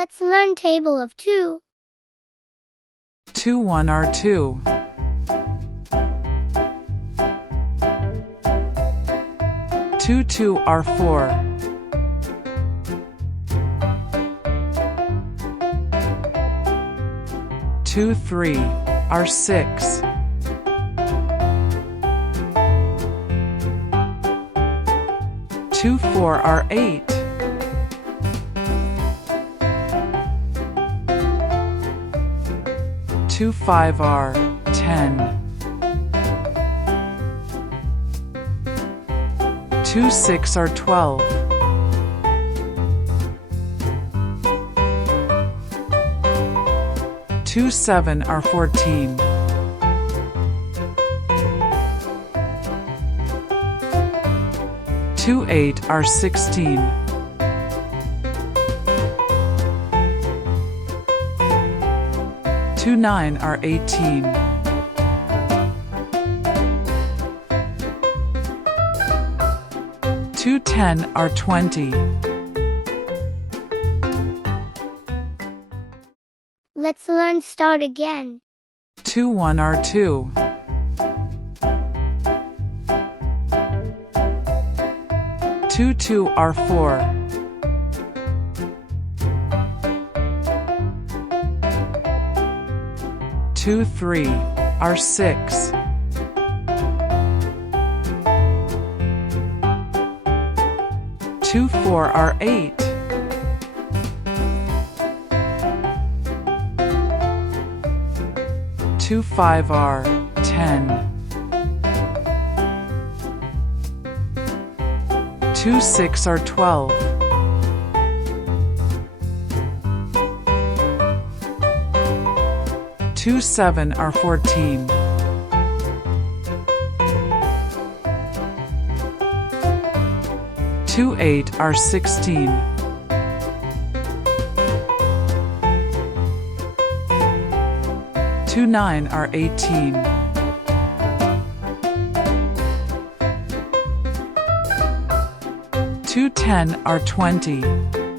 Let's learn table of 2. 2 1 are 2. 2 2 are 4. 2 3 are 6. 2 4 are 8. 2 5 are 10. 2 6 are 12. 2 7 are 14. 2 8 are 16. 2 9 are 18. 2 10 are 20. Let's learn start again. 2 1 are 2. 2 2 are 4. 2 3 are 6. 2 4 are 8. 2 5 are 10. 2 6 are 12. 2 7 are 14. 2 8 are 16. 2 9 are 18. 2 10 are 20.